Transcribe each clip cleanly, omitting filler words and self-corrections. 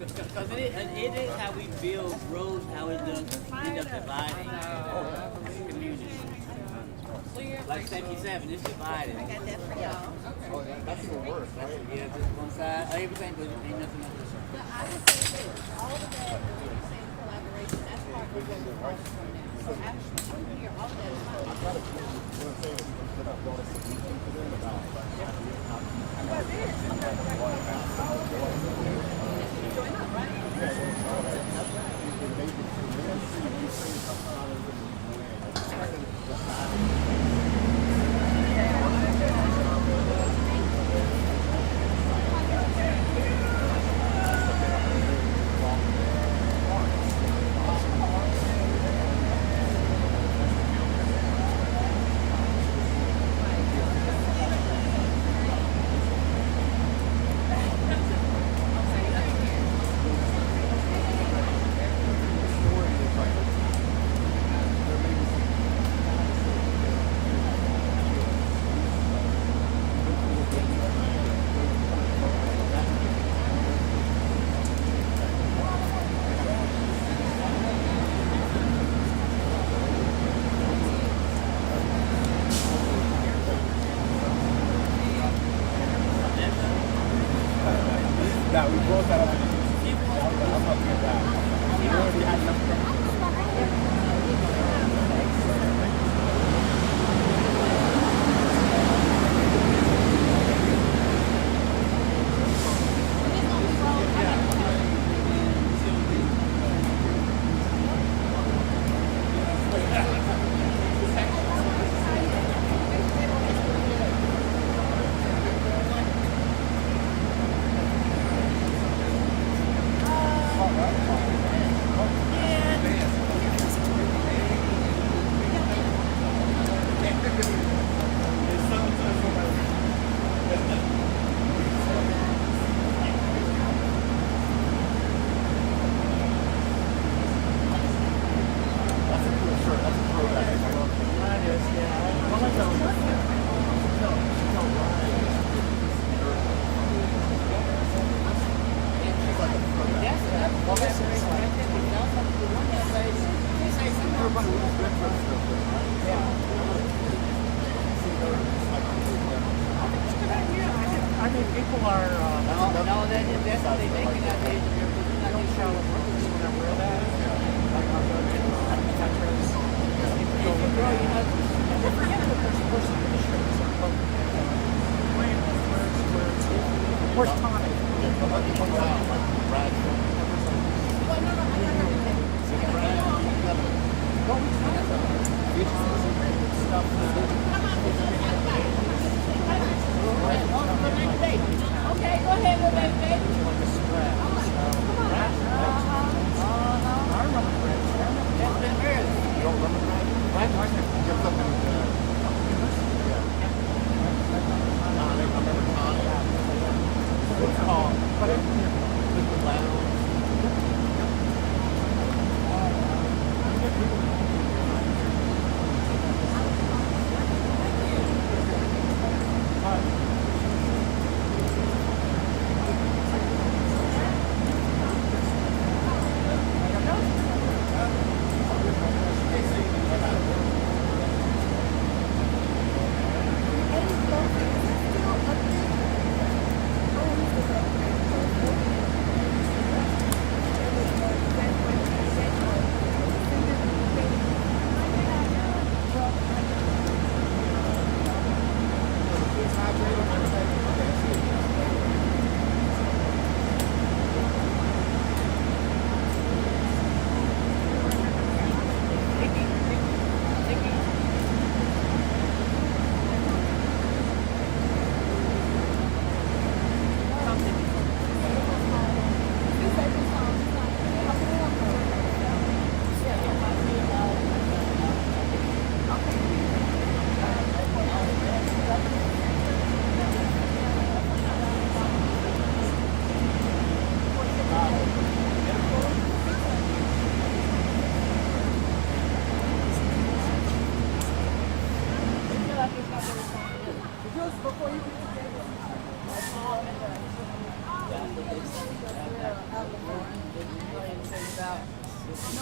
Because it is how we build roads, how it does end up dividing communities. Like 77, it's divided. I got that for y'all. Oh, that's even worse, right? Yeah, just one side, everything, but ain't nothing else. No, I would say this, all of that, when you're saying collaboration, that's part of what we're focused on now. So actually, I'm here, all of that is fine. What I'm saying is, instead of going to solution to them about that we both had a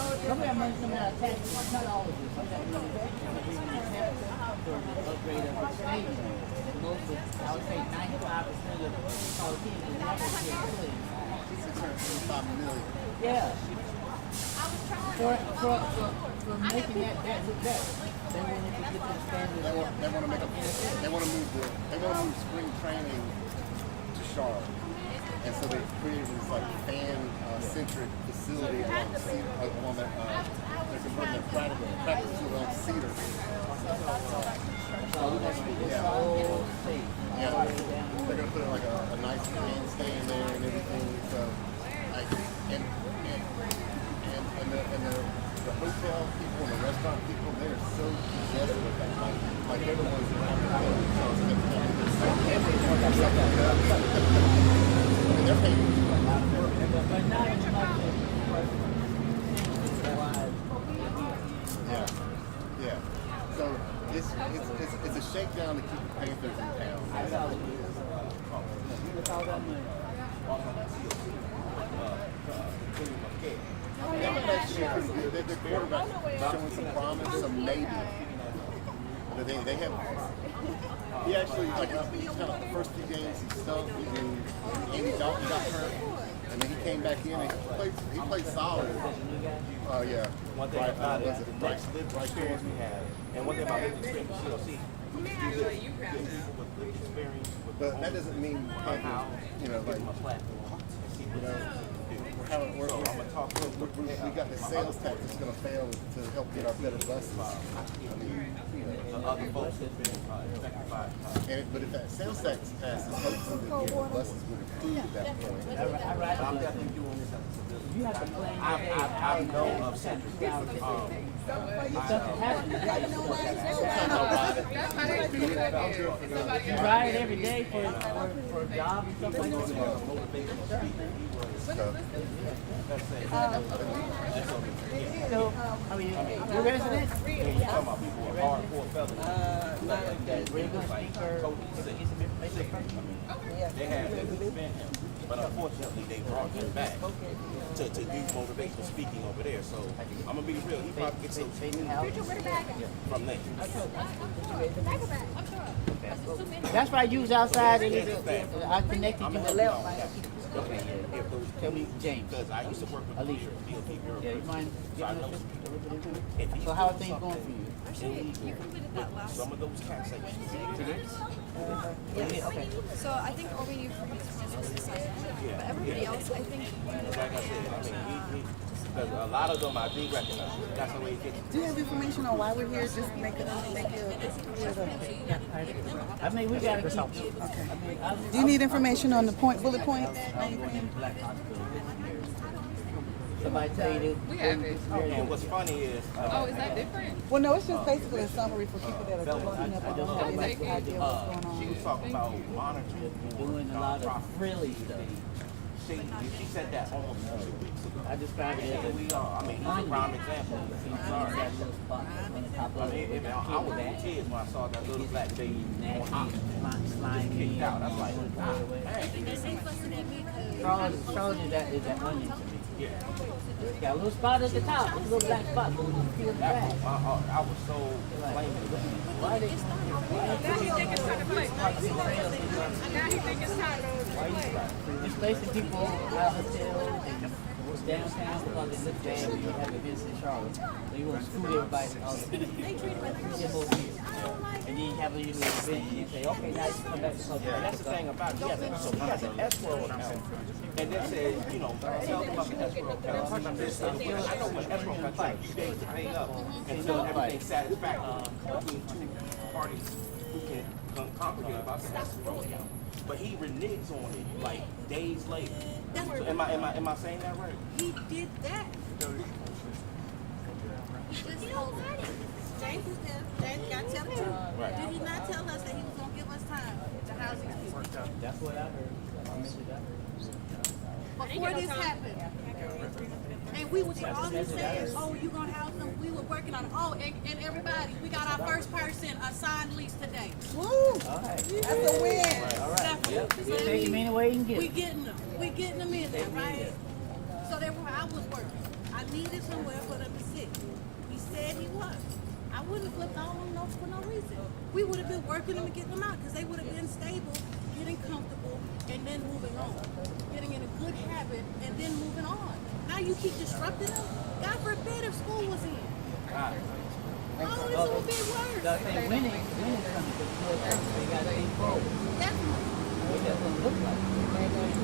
Some of them make some attached, not all of it. Some of them for the upgrade of the stadium. Most of, I would say 95% of all the teams will never get played. $625 million. Yeah. For making that look better. They wanted to get to the standard. They want to move spring training to Charlotte, and so they created this like fan-centric facility along that. They're converting their practice field on Cedar. Yeah, they're gonna put in like a nice bandstand there and everything. So, like, and the hotel people and the restaurant people, they're so possessed with that. Like they're the ones that have the and they're paying. Yeah. So it's a shakedown to keep the Panthers in town. Their quarterback's showing some promise, so maybe. But they have. He actually, like, he kind of the first few games he stunk, and Andy Dalton got hurt, and then he came back in and he played solid. Yeah. One thing about it, the next lived experience we have, and one thing about lived experience, see, lived experience. But that doesn't mean Panthers, like, we got the sales tax that's going to fail to help get our better buses. Other folks have been affected by but if that sales tax passes, hopefully the buses would improve at that point. I'm definitely doing this as a civilian. You have to plan I know of central something happens. You ride every day for a job and stuff like that. So, I mean, you're resident? Hardcore fellas. Regular speaker, They have to suspend him, but unfortunately they brought him back to do motivational speaking over there. So I'm gonna be real. He probably gets those from there. that's what I use outside. And I connected you with left. Tell me, James. Because I used to work with Alicia. DOT bureau. Yeah, you mind? So I know So how are things going for you? some of those cats I used to be there. Okay. So I think only you for me to decide. But everybody else, I think. Like I said, I mean, because a lot of them I do recognize. That's the way it gets. Do you have information on why we're here? Just make it. I mean, we gotta keep. Okay. Do you need information on the bullet points? Somebody tell you And what's funny is, Is that different? Well, no, it's just basically a summary for people that are closing up on the whole idea of what's going she on. was talking about monitoring doing a lot of frilly stuff. She said that almost 2 weeks ago. I describe it as And we are. I mean, he's a prime example. I'm sorry. that little spot on the top I of mean, it. I was in tears when I saw that little black baby on top. Slime Kicked out. I was like, God, Charles is that onion to me. yeah. Got a little spot at the top, a little black spot, but it's still That back. was my heart. I was so flaming. Why they? Displacing people out of hotels and downtown because it looks bad when you have events in Charlotte. So you want to screw everybody all the time. And then you have a little event and you say, okay, now you come back to South Yeah, that's the thing about it. He has an escrow account. And then says, tell them about the escrow account. I know what escrow account is. You days to pay up until everything's satisfactory between two parties who can congregate about the escrow account. But he reneges on it like days later. So am I saying that right? He did that. James was there. James got to tell the truth. Right. Did he not tell us that he was going to give us time to house these people? That's what I heard. Before this happened. And we was all he said, oh, you going to house them? We were working on it. Oh, and everybody, we got our first person assigned lease today. Woo! That's a win. We'll take him any way you can get. We getting them. We getting them in there, right? So therefore, I was working. I needed somewhere for them wouldn't have flipped all on those for no reason. We would have been working them and getting them out because they would have been stable, getting comfortable, and then moving on. Getting in a good habit and then moving on. Now you keep disrupting them. God forbid if school was in. Oh, this will be worse. So I think winning coming because they got to be full. Definitely. What that's going to look like.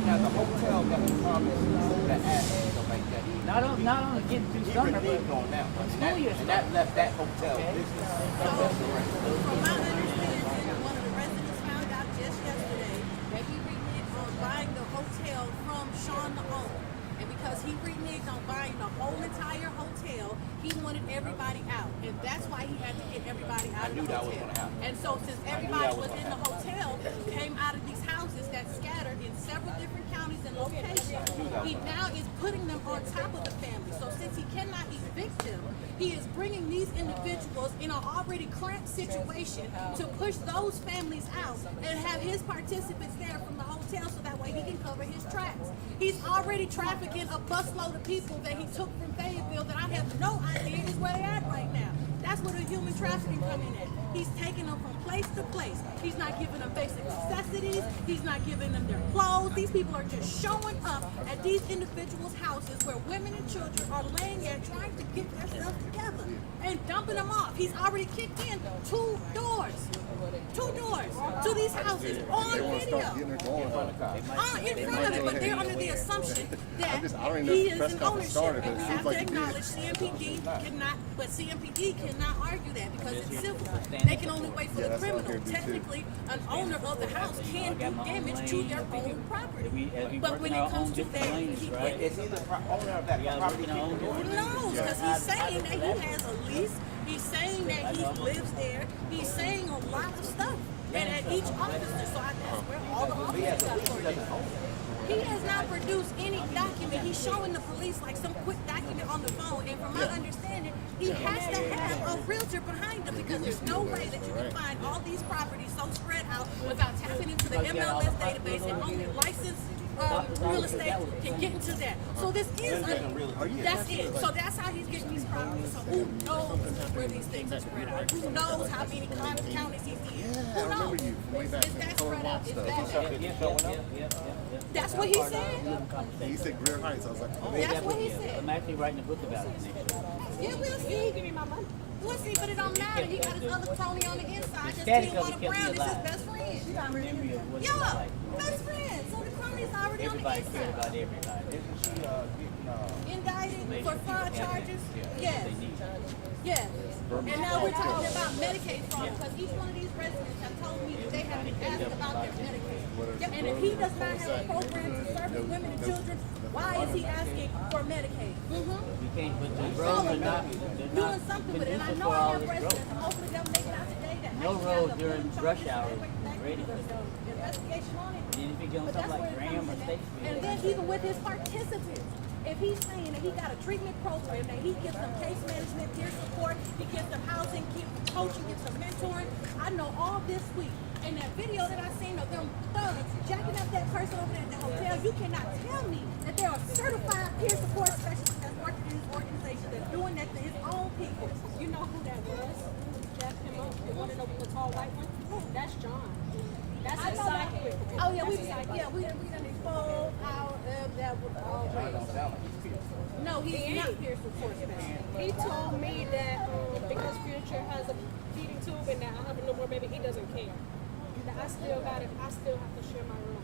Now the hotel got the promise that asked to make that. Not only getting through He summer, but reneged on that one. school year And that left that hotel business. So, from my understanding, one of the residents found out just yesterday that he reneged on buying the hotel from Sean the owner. And because he reneged on buying the whole entire hotel, he wanted everybody out. And that's why he had to get everybody out of the that was hotel. gonna happen. And so since everybody was in the hotel, came out of these houses that scattered in several different counties and locations, he now is putting them on top of the family. So since he cannot evict them, he is bringing these individuals in an already cramped situation to push those families out and have his participants there from the hotel so that way he can cover his tracks. He's already trafficking a busload of people that he took from Fayetteville that I have no idea is where they're at right now. That's where the human trafficking come in at. He's taking them from place to place. He's not giving them basic necessities. He's not giving them their clothes. These people are just showing up at these individuals' houses where women and children are laying there trying to get themselves together and dumping them off. He's already kicked in two doors to these houses on video. Getting her going. In front of it, but they're under the assumption that I don't even know he if the is press in conference ownership. started, but And it we seems have like to it did. acknowledge CMPD cannot argue that because it's civil. They can only wait for the that's what I'm criminal. here to do, too. Technically, an owner of the house can do damage to their own property. But when it comes to that, Is he the owner of that property? who knows? Because he's saying that he has a lease. He's saying that he lives there. He's saying a lot of stuff. And at each officer, so that's where all the officers got for He has not produced any document. He's showing the police like some quick document on the phone. And from my understanding, he has to have a realtor behind him because there's no way that you can find all these properties so spread out without tapping into the MLS database and only licensed real estate can get into that. So this is that's it. So that's how he's getting these properties. So who knows where these things are spread out? Who knows how many counties he's in? I Who remember knows? you way back Is in that Color spread out? Walk Is stuff. that that's what he said? He said Greer Heights. I was like, oh, That's what he said. I'm actually writing a book about it next year. Yeah, we'll see. Give me my money. We'll see, but it don't matter. He got his other crony on the inside. Just Static Tijuana kept me Brown is his alive. best friend. Memory of what it was Yeah, like. best friend. So the crony's already on the Everybody cared inside. about everybody. Isn't she getting Indicted for fraud charges? Yes. They need. Yes. And now we're talking about Medicaid fraud because each one of these residents have told me that they have been asked about their Medicaid. And if he does not have a program to service women and children, why is he asking for Medicaid? You can't, but the Doing roads are not something with it. And I conducive know for I all have this growth. residents, and hopefully they'll make it out today that No actually road have the during full rush charges hour and is ready for the investigation on it. And then if you get on But that's something where like it Graham comes or in at. State Street, And then even with his participants, if he's saying that he got a treatment program, that he gives them case management, peer support, he gives them housing, gives them coaching, gives them mentoring. I know all this week. And that video that I seen of them thugs jacking up that person over there at the hotel, you cannot tell me that there are certified peer support specialists that's working in his organization that's doing that to his own people. You know who that was? Jack him up. You want to know the tall white one? That's John. That's I his know that. sidekick. Oh yeah, we done exposed our that was already. No, he's not peer support specialist. He told me that because Future has a feeding tube and that I have a newborn baby, he doesn't care. That I still got it. I still have to share my room.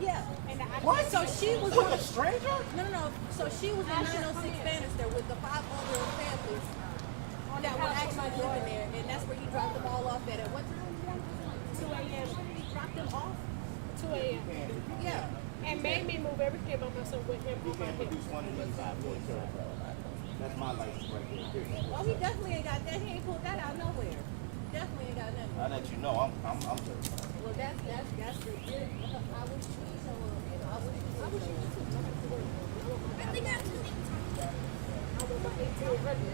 Yeah. And that I What? So she was with a stranger? No. So she was in 906 Bannister with the 5 other families that were actually living there, and that's where he dropped them all off at. At what time? 2 a.m. He dropped them off. 2 a.m. Yeah. And made me move everything by myself with him on my hip. That's my license right there. Oh, he definitely ain't got that. He ain't pulled that out nowhere. Definitely ain't got nothing. I let you know, I'm just. Well, that's legit. I wish you so. I wish you too. Really got to. I want my 18 ready.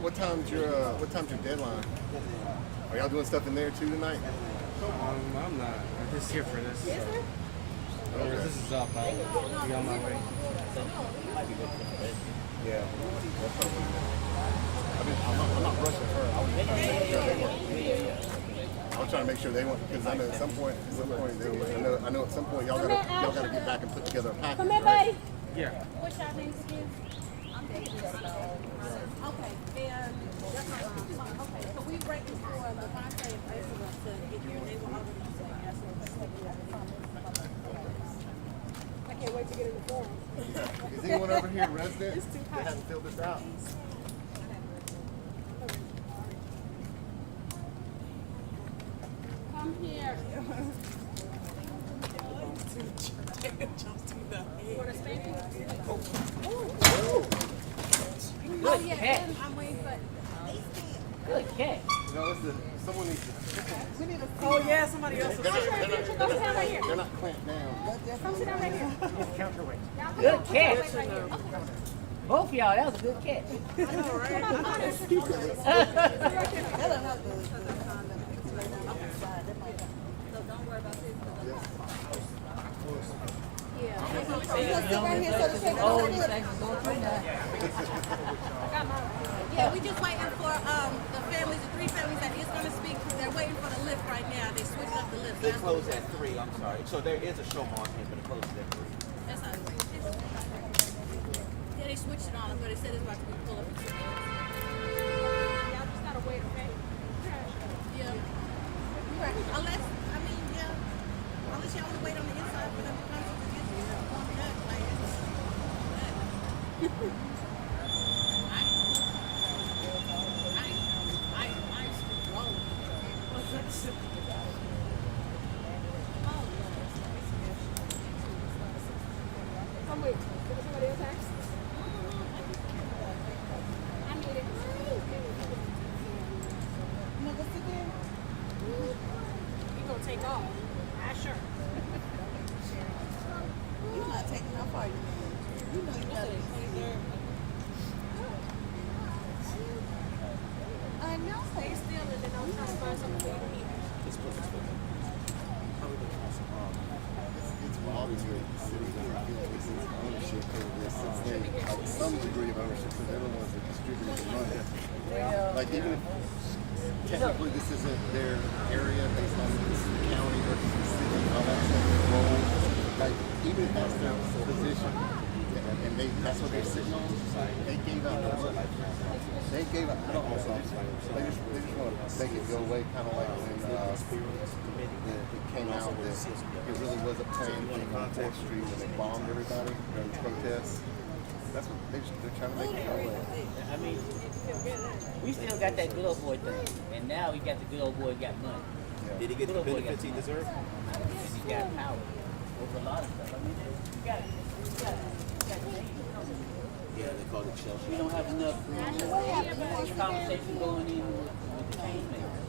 What time's your deadline? Are y'all doing stuff in there too tonight? I'm not. I'm just here for this. This is up. I'll be on my way. Yeah. That's what I'm not rushing her. I was trying to make sure they want, because I know at some point, I know at some point y'all gotta get back and put together a package. Come here, right? buddy. Yeah. What's your name again? Okay, and okay, so we waiting for Levante and Ursula to get here. They were already saying yes. I can't wait to get in the forum. Is anyone over here resident that hasn't filled this out? Come here. Want to spank you? Oh yeah, and I'm waiting for. Good cat. No, listen, someone needs to. Oh, yeah, somebody else. Come sit down right here. They're not clamped down. Come sit down right here. Good cat. Both of y'all, that was a good cat. Yeah, we just waiting for the families, the three families that is gonna speak. They're waiting for the lift right now. They switched up the lift. They close at 3, I'm sorry. So there is a show on here, but it closes at 3. That's how it works. Yeah, they switched it on, but they said it's about to be pulled up. Y'all just gotta wait, okay? Yeah. You're right. Unless, I mean, yeah. Unless y'all wanna wait on the inside for them to come to get you. Come wait. Did somebody else ask? I need it. You gonna take off? Sure. You're not taking off, are you? You know you're not. I know. Stay still and then I'll try to find something for you to eat. It's obviously the city doesn't feel this is ownership over this since they like some degree of ownership because they're the ones that distribute the money. Like even if technically this isn't their area based on this is the county versus the city, all that stuff role. Like even if that's their position and that's what they're sitting on, they gave up. They gave up. I don't know. They just want to make it go away, kind of like when it came out that it really was a planned thing on 4th Street when they bombed everybody during the protests. That's what they're trying to make it go away. I mean, we still got that good old boy thing, and now we got the good old boy got money. Did he get the benefits he deserved? And he got power over a lot of stuff. I mean, you got Yeah, they called it shell we don't have enough conversation going in with the change makers.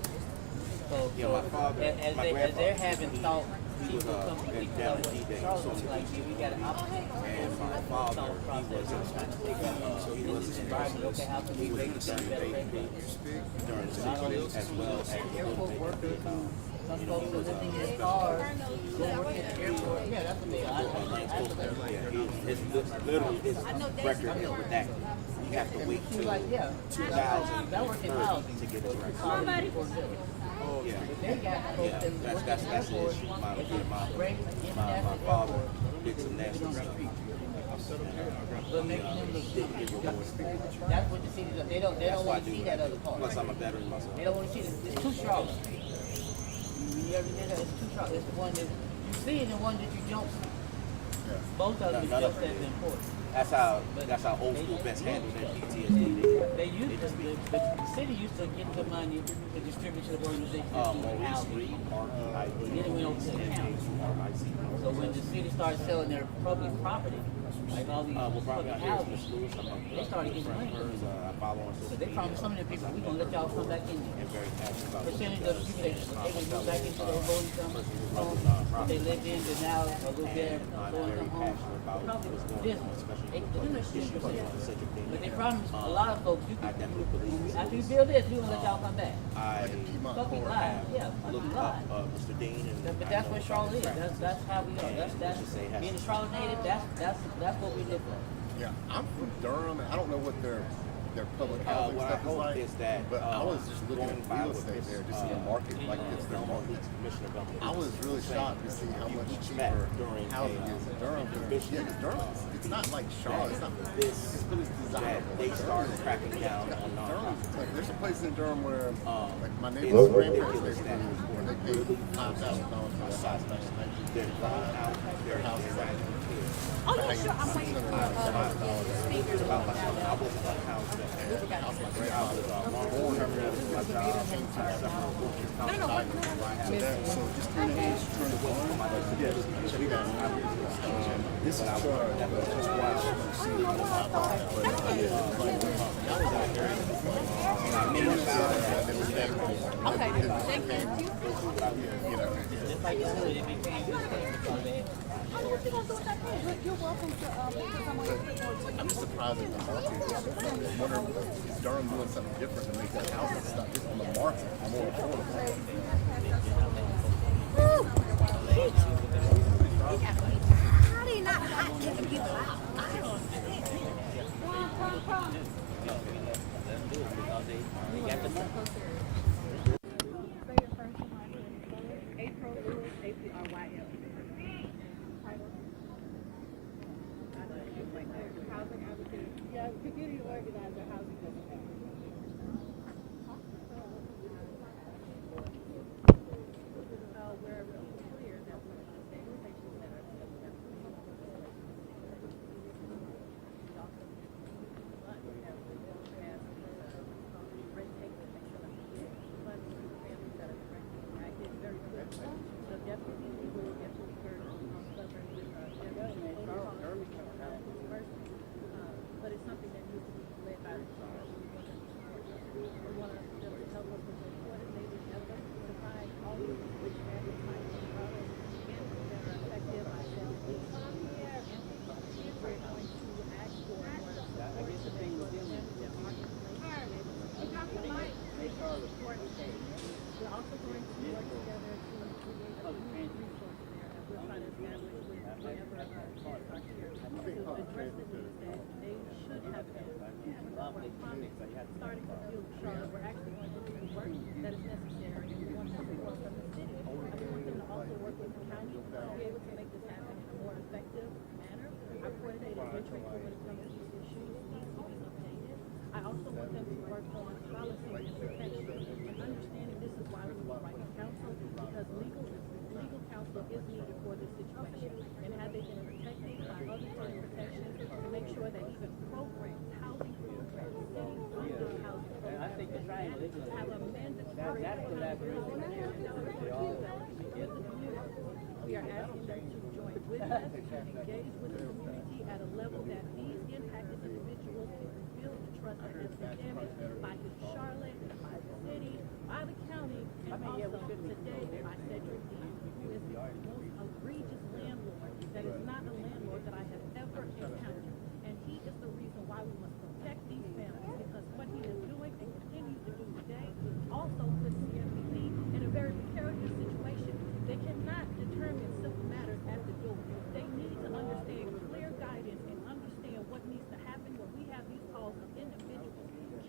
So, Yeah, my father, as my they're grandfather, having thought, he was people come to in people down like D-Day, Charlotte, so like, we got an opportunity. and my father, he was so he was Okay, how can we make it better? during the city as well as Airport workers, some folks are living in cars, go work at the airport. Yeah, that's what they are. his record with that. You have to wait till Like, yeah, 2030 that work in housing. to get his record. Somebody. Yeah. They got folks that work That's in the issue. airports. My father did some national stuff. But making them look good. That's what the city does. They don't want to see that other part. Plus, I'm a veteran myself. They don't want to see it. It's too Charlotte. You ever did that? It's too Charlotte. It's the one that you see and the one that you don't see. Both of them is just as important. That's how old school vets handle their PTSD. They used to, the city used to get the money to distribute to the organization that do housing. Then it went over to the county. So when the city started selling their public property, like all these public houses, they started getting money. So they promised some of the people, we're gonna let y'all come back in. Percentage of the people they would go back into those low income homes that they lived in, and now are live there, low income homes. Probably was business. But they promised a lot of folks, after you build this, we're gonna let y'all come back. Fucking lie, yeah, fucking lie. Mr. Dean and But that's what Charlotte is. That's how we are. That's that's should say has being a to Charlotte native. That's what we live for. Yeah, I'm from Durham, and I don't know what their public housing what I stuff is hope like. is that, but I was just looking going at by real what estate Miss, there, just in the market, like it's their market. Commissioner Belton I was really saying, shocked to see how if you much each cheaper met during housing a is in Durham. convention, Yeah, because Durham, it's not like Charlotte. It's not this but it's that desirable. they Like, started Durham cracking down on Durham, nonprofits. like there's some places in Durham where, like my it's neighbor's ridiculous grandparents, that where they paid $5,000 for a house back in they're 1955. going out, Their house is like Oh yeah, sure. I'm waiting for speakers. I wasn't like house that house my grandfather was born here. My job came to several No, no, so just turn the age, turn the phone. Yes, check it out. This is just watch see what okay, thank you. You know, Just like the hood, it became this thing. You're welcome to I'm just surprised at the market. I wonder is Durham doing something different to make that housing stuff just on the market more affordable? How do you not hot kicking people out? I don't understand. Yeah, community organizer housing doesn't have. Where it's clear that when the stabilization center but it's something that needs to be led by the community. We want them to help us with the coordinated effort to find all of which families might be involved in that are affected by safety. And we're going to ask for more support to make sure the families that are in place make sure support is safe. We're also going to work together to create a community resource there that we're trying to establish with whoever kids are here to address the needs that they should have been. We're promised starting to build Charlotte. We're actually going to do the work that is necessary, and we want support from the city. And we want them to also work with the county to be able to make this happen in a more effective manner. Our coordinated entry when it comes to these issues needs to be updated. I also want them to work on policy and protection and understanding this is why we need right counsel, because legal counsel is needed for this situation. And had they been protected by other kind of protections to make sure that even programs, housing programs, city-funded housing programs, I think the triangle is have a mandatory that's collaboration. with the community. We are asking them to join with us, to engage with the community at a level that these impacted individuals can rebuild the trust that has been damaged by the Charlotte, by the city, by the county, and also today by Cedric Dean, who is the most egregious landlord that is not a landlord that I have ever encountered. And he is the reason why we must protect these families, because what he is doing and continues to do today also puts CFPB in a very precarious situation. They cannot determine simple matters at the door. They need to understand clear guidance and understand what needs to happen when we have these calls of individuals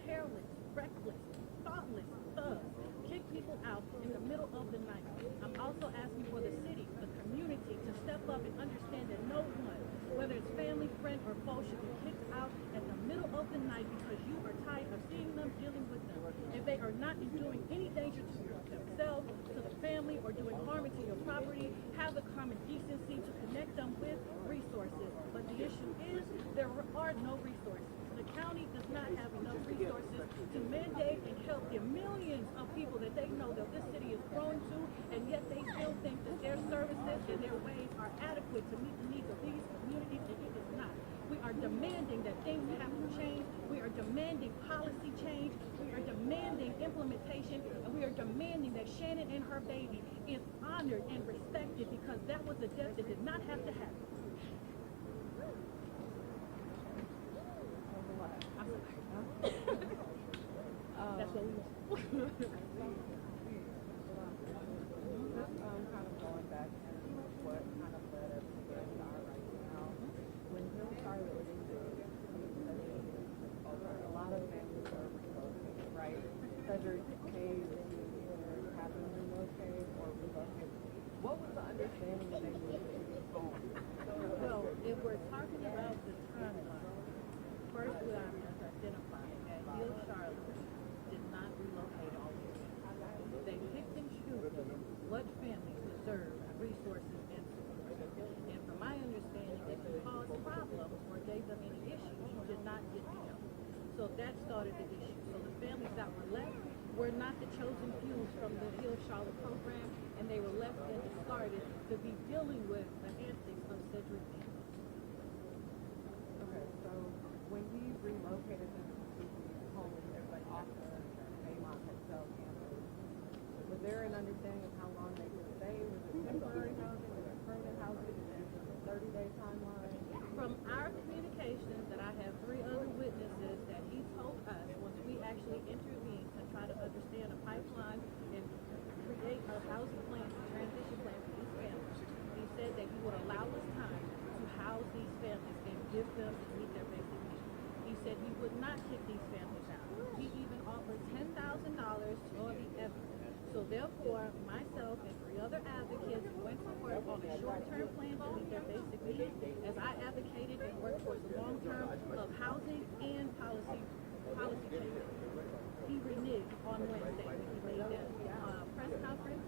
careless, reckless, thoughtless thugs kick people out in the middle of the night. I'm also asking for the city, the community, to step up and understand that no one, whether it's family, friend, or foe, should be kicked out at the middle of the night because you are tired of seeing them, dealing with them. If they are not doing any danger to themselves, to the family, or doing harm to your property, have the common decency to connect them with resources. But the issue is there are no resources. The county does not have enough resources to mandate and help the millions of people that they know that this city is growing to, and yet they still think that their services and their ways are adequate to meet the needs of these communities, and it is not. We are demanding that things have to change. We are demanding policy change. We are demanding implementation, and we are demanding that Shannon and her baby is honored and respected, because that was a death that did not have to happen. That's what we want. kind of going back to what kind of led us to understanding that they moved to his home. Well, if we're talking about the timeline, first we must identify that Hill Charlotte did not relocate all of them. They picked and choose what families deserve resources and support. And from my understanding, if you caused problems or gave them any issues, you did not get the help. So that started the issue. So the families that were left were not the chosen few from the Hill Charlotte program, and they were left and discarded to be dealing with the antics of Cedric Dean. Okay, so when he relocated them to the home off the Baymont Hotel campus, was there an understanding of how long they would stay? Was it temporary housing? Was it permanent housing? Was it a 30-day timeline? From our communications, that I have 3 other witnesses that he told us once we actually intervened to try to understand a pipeline and create a housing plan, a transition plan for these families. He said that he would allow us time to house these families and give them and meet their basic needs. He said he would not kick these families out. He even offered $10,000 for the effort. So therefore, myself and 3 other advocates went to work on a short-term plan to meet their basic needs, as I advocated and worked towards the long-term of housing and policy changes. He reneged on Wednesday when he made that press conference.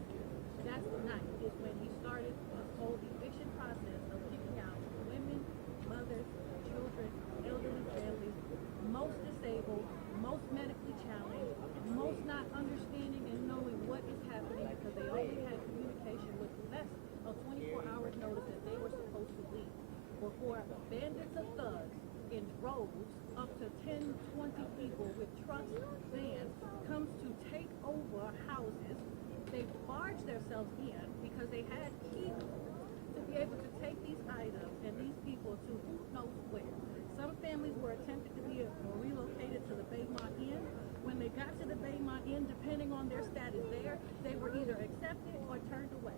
That's the night is when he started this whole eviction process of kicking out women, mothers, children, elderly families, most disabled, most medically challenged, most not understanding and knowing what is happening because they only had communication with less of 24 hours notice that they were supposed to leave. Before bandits of thugs in droves, up to 10, 20 people with trucks, vans, comes to take over houses. They barged themselves in because they had keys to be able to take these items and these people to who knows where. Some families were attempted to be relocated to the Baymont Inn. When they got to the Baymont Inn, depending on their status there, they were either accepted or turned away.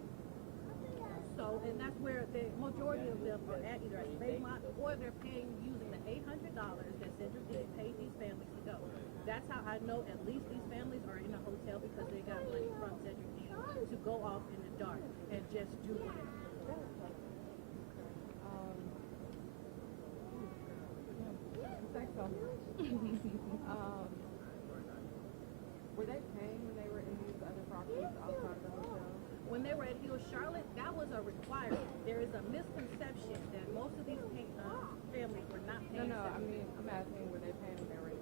So, and that's where the majority of them are at, either at the Baymont or they're paying using the $800 that Cedric Dean paid these families to go. That's how I know at least these families are in a hotel because they got money from Cedric Dean to go off in the dark and just do whatever. Were they paying when they were in these other properties outside of the hotel? When they were at Hill Charlotte, that was a requirement. There is a misconception that most of these families were not paying. No, I mean, I'm asking, were they paying when they were in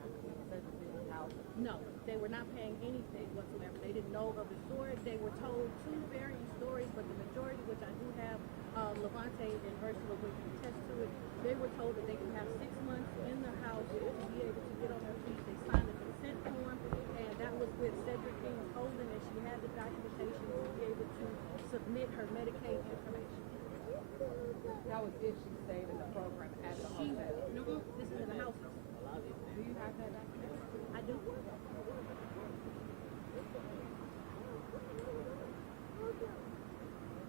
Cedric Dean's house? No, they were not paying anything whatsoever. They didn't know of the story. They were told 2 varying stories, but the majority, which I do have, Levante and Ursula would attest to it, they were told that they could have 6 months in the house to be able to get on their feet. They signed a consent form, and that was with Cedric Dean's holding, and she had the documentation to be able to submit her Medicaid information. That was if she stayed in the program at the hotel. No, this is in the house. Do you have that documentation? I do.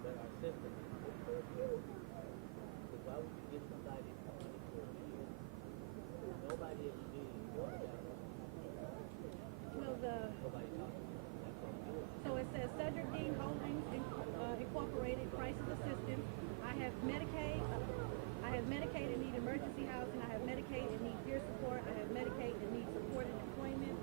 But our system is because why would you give somebody money for a year? Nobody ever did. Well, Nobody talked about it. That's what I'm doing. so it says Cedric Dean Holdings Incorporated, Crisis Assistance. I have Medicaid. I have Medicaid and need emergency housing. I have Medicaid and need peer support. I have Medicaid and need support and employment.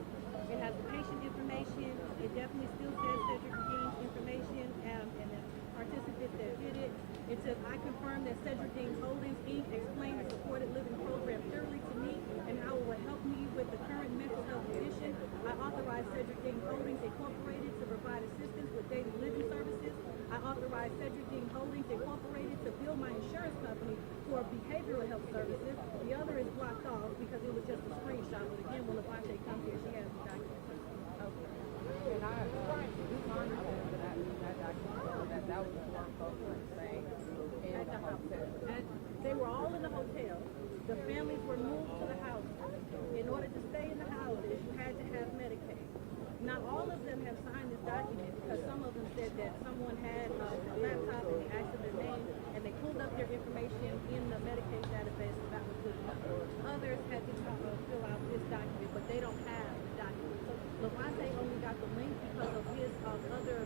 It has the patient information. It definitely still says Cedric Dean's information and the participant that did it. It says, I confirm that Cedric Dean Holdings, Inc. explained the supported living program thoroughly to me and how it will help me with the current mental health condition. I authorize Cedric Dean Holdings, Incorporated to provide assistance with daily living services. I authorize Cedric Dean Holdings, Incorporated to bill my insurance company for behavioral health services. The other is blocked off because it was just a screenshot. But again, when Levante comes here, she has the documentation. Okay. And I, just my understanding that document that was one folks were saying in At the the house. hotel. And they were all in the hotel. The families were moved to the house. In order to stay in the houses, you had to have Medicaid. Not all of them have signed this document because some of them said that someone had a laptop and they asked them their name and they pulled up their information in the Medicaid database and that was good enough. Others had to fill out this document, but they don't have the document. So Levante only got the link because of his other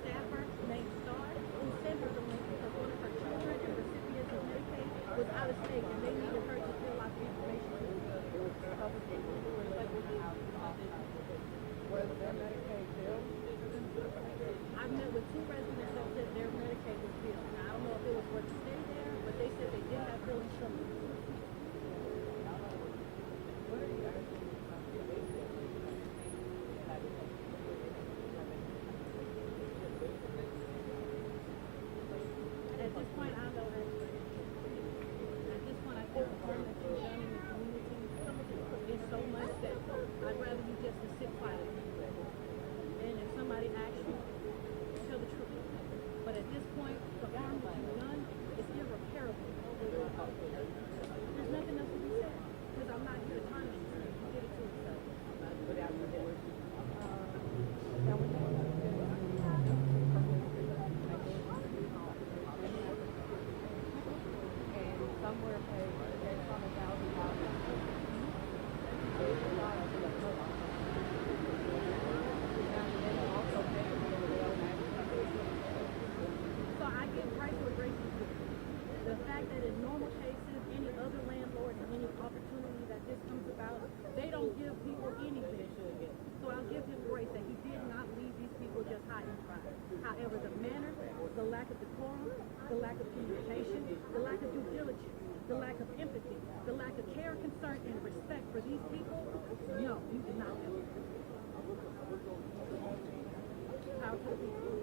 staffer named Star who sent her the link out of state, and they needed her to fill out the information to the public. Was their Medicaid bill? I met with 2 residents that said their Medicaid was billed. Now, I don't know if it was for the stay there, but they said they did have bill insurance. What are you asking? At this point, I don't know. At this point, I think the harm that you've done in the community is so much that I'd rather you just to sit quiet. And if somebody asks you, tell the truth. But at this point, the harm that you've done is irreparable. There's nothing else to be said. Because I'm not here to punish you. You did it to yourself. Now, when you and somewhere paid So I give price where grace is due. The fact that in normal cases, any other landlord and any opportunity that this comes about, they don't give people anything. So I'll give him grace that he did not leave these people just high and dry. However, the manner, the lack of decorum, the lack of communication, the lack of due diligence, the lack of empathy, the lack of care, concern, and respect for these people, no, you did not do it. Power to the people.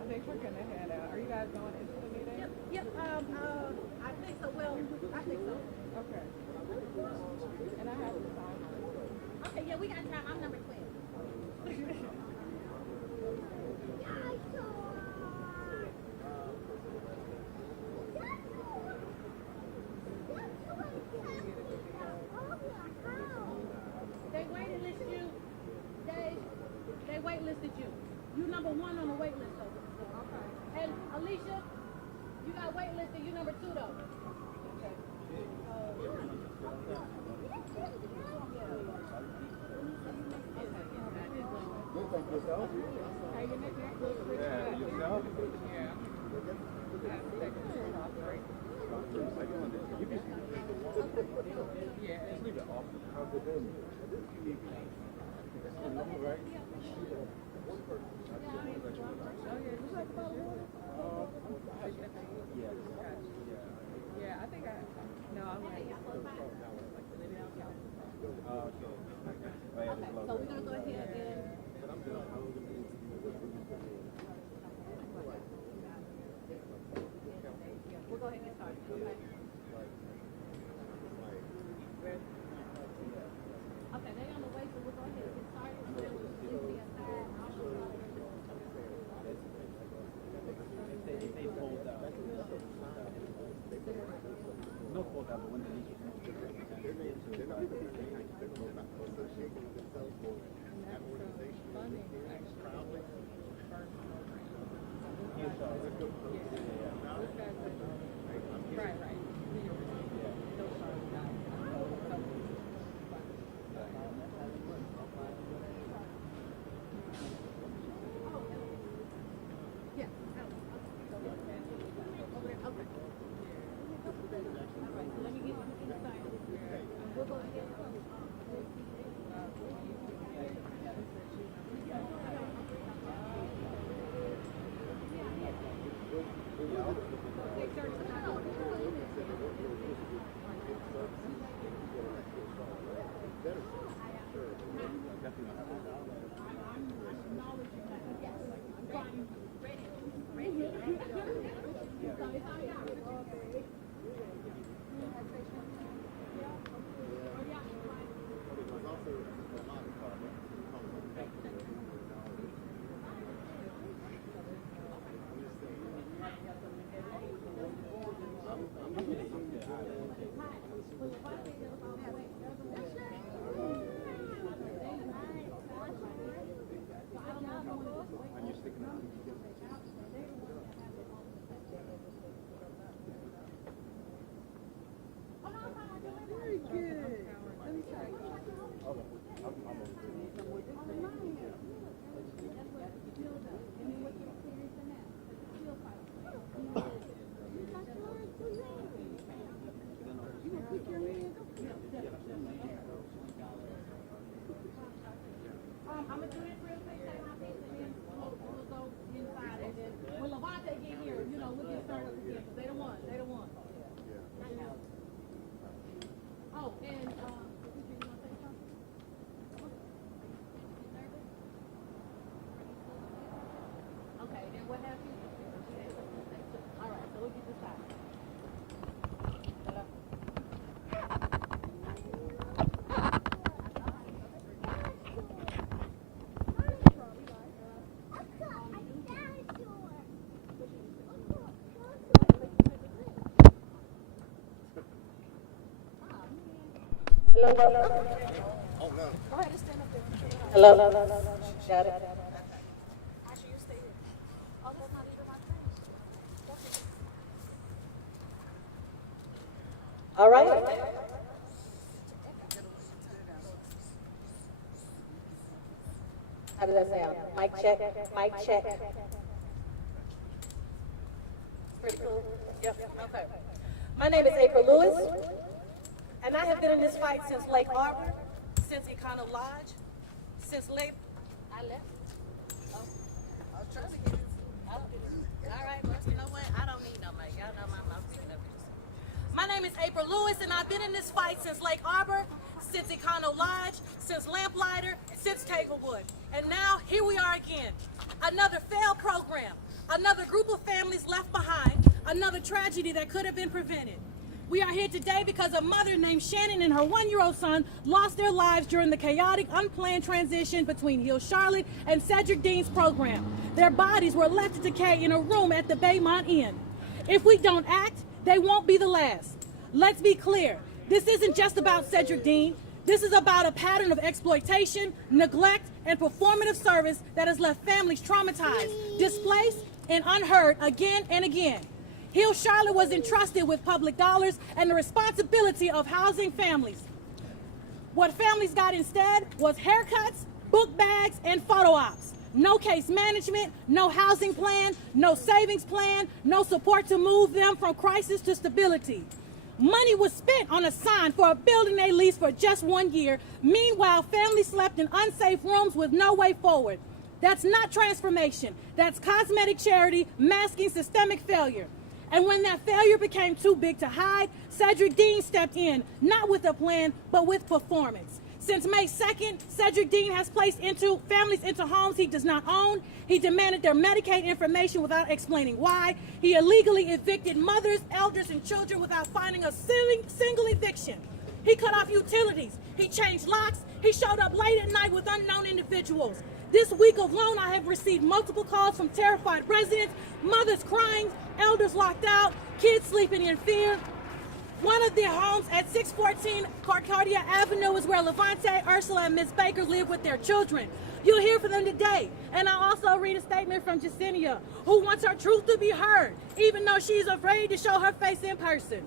I think we're gonna head out. Are you guys going into the meeting? Yep, I think so. Well, I think so. Okay. And I have the sign. Okay, yeah, we got time. I'm number 12. They waiting list you. They wait listed you. You number 1 on the wait list though. Okay. And Alicia, you got wait listed. You number 2 though. Hey, your neck looks pretty good. yourself? Yeah. Yeah. Leave it off. How's it been? Yeah, I think no, I'm like, So we're gonna go ahead and we'll go ahead and get started. Okay, they're on the way, so we'll go ahead and get started. So then we'll please be aside. They pulled out. No pulled out, but when they They're not associating themselves with that organization. funding actually proudly first program. This guy's right. Those are guys. Yeah. Okay. All right, so let me get you inside. We'll go ahead and Oh no. Hello? Got it? All right. How does that sound? Mic check, mic check. Pretty cool? Yep, okay. My name is April Lewis, and I have been in this fight since Lake Harbor, since Econo Lodge, since Lake, I left. Oh, I was trying to get it. All right, well, you know what? I don't need no mic. Y'all know my mouth is up. My name is April Lewis, and I've been in this fight since Lake Harbor, since Econo Lodge, since Lamplighter, since Tanglewood. And now, here we are again. Another failed program, another group of families left behind, another tragedy that could have been prevented. We are here today because a mother named Shannon and her 1-year-old son lost their lives during the chaotic, unplanned transition between Hill Charlotte and Cedric Dean's program. Their bodies were left to decay in a room at the Baymont Inn. If we don't act, they won't be the last. Let's be clear, this isn't just about Cedric Dean. This is about a pattern of exploitation, neglect, and performative service that has left families traumatized, displaced, and unheard again and again. Hill Charlotte was entrusted with public dollars and the responsibility of housing families. What families got instead was haircuts, book bags, and photo ops. No case management, no housing plan, no savings plan, no support to move them from crisis to stability. Money was spent on a sign for a building they leased for just 1 year. Meanwhile, families slept in unsafe rooms with no way forward. That's not transformation. That's cosmetic charity masking systemic failure. And when that failure became too big to hide, Cedric Dean stepped in, not with a plan, but with performance. Since May 2nd, Cedric Dean has placed families into homes he does not own. He demanded their Medicaid information without explaining why. He illegally evicted mothers, elders, and children without finding a single eviction. He cut off utilities. He changed locks. He showed up late at night with unknown individuals. This week alone, I have received multiple calls from terrified residents, mothers crying, elders locked out, kids sleeping in fear. One of their homes at 614 Carcardia Avenue is where Levante, Ursula, and Miss Baker live with their children. You'll hear from them today. And I also read a statement from Jacinia, who wants her truth to be heard, even though she's afraid to show her face in person.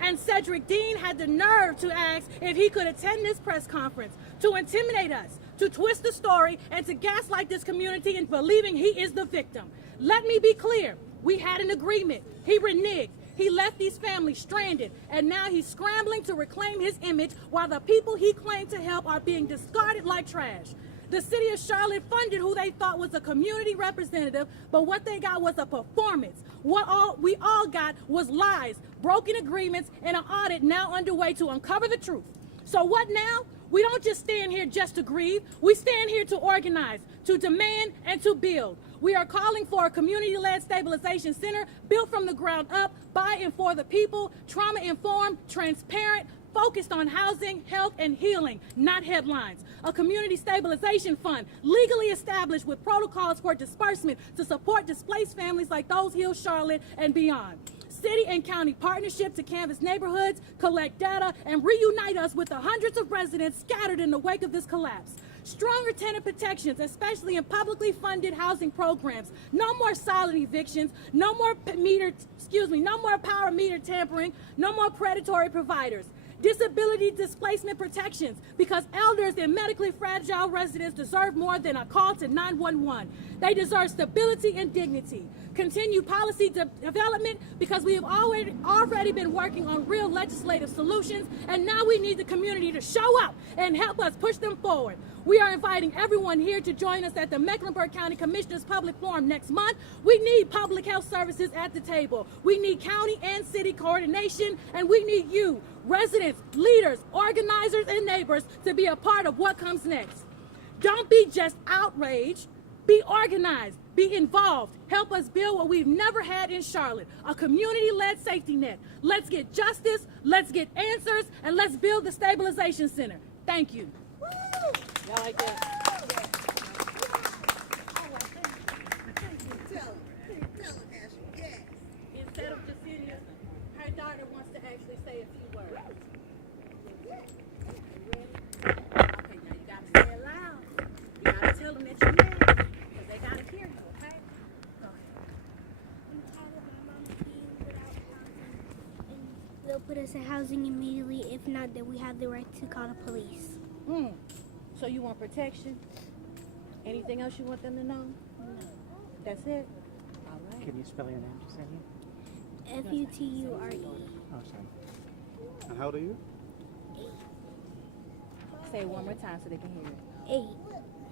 And Cedric Dean had the nerve to ask if he could attend this press conference, to intimidate us, to twist the story, and to gaslight this community into believing he is the victim. Let me be clear. We had an agreement. He reneged. He left these families stranded, and now he's scrambling to reclaim his image while the people he claimed to help are being discarded like trash. The city of Charlotte funded who they thought was a community representative, but what they got was a performance. What we all got was lies, broken agreements, and an audit now underway to uncover the truth. So what now? We don't just stand here just to grieve. We stand here to organize, to demand, and to build. We are calling for a community-led stabilization center built from the ground up, by and for the people, trauma-informed, transparent, focused on housing, health, and healing, not headlines. A community stabilization fund, legally established with protocols for disbursement to support displaced families like those Hill Charlotte and beyond. City and county partnership to canvass neighborhoods, collect data, and reunite us with the hundreds of residents scattered in the wake of this collapse. Stronger tenant protections, especially in publicly funded housing programs. No more silent evictions, no more power meter tampering, no more predatory providers. Disability displacement protections, because elders and medically fragile residents deserve more than a call to 911. They deserve stability and dignity. Continue policy development, because we have already been working on real legislative solutions, and now we need the community to show up and help us push them forward. We are inviting everyone here to join us at the Mecklenburg County Commissioners Public Forum next month. We need public health services at the table. We need county and city coordination, and we need you, residents, leaders, organizers, and neighbors, to be a part of what comes next. Don't be just outraged. Be organized. Be involved. Help us build what we've never had in Charlotte, a community-led safety net. Let's get justice, let's get answers, and let's build the stabilization center. Thank you. Y'all like that? Instead of Jacinia, her daughter wants to actually say a few words. they'll put us in housing immediately. If not, then we have the right to call the police. So you want protection? Anything else you want them to know? No. That's it? All right. Can you spell your name, Jasenia? Future. Oh, sorry. And how old are you? Say it one more time so they can hear it. 8.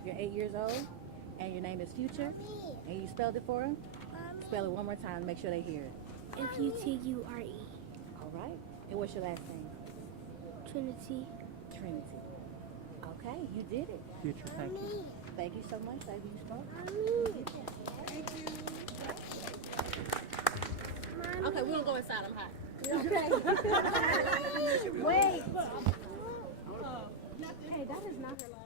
You're 8 years old, and your name is Future, and you spelled it for them? Spell it one more time to make sure they hear it. Future. All right. And what's your last name? Trinity. Trinity. Okay, you did it. Future, thank you. Thank you so much, baby. You spoke. Thank you. Okay, we're gonna go inside. I'm hot. Wait. Hey, that is not her last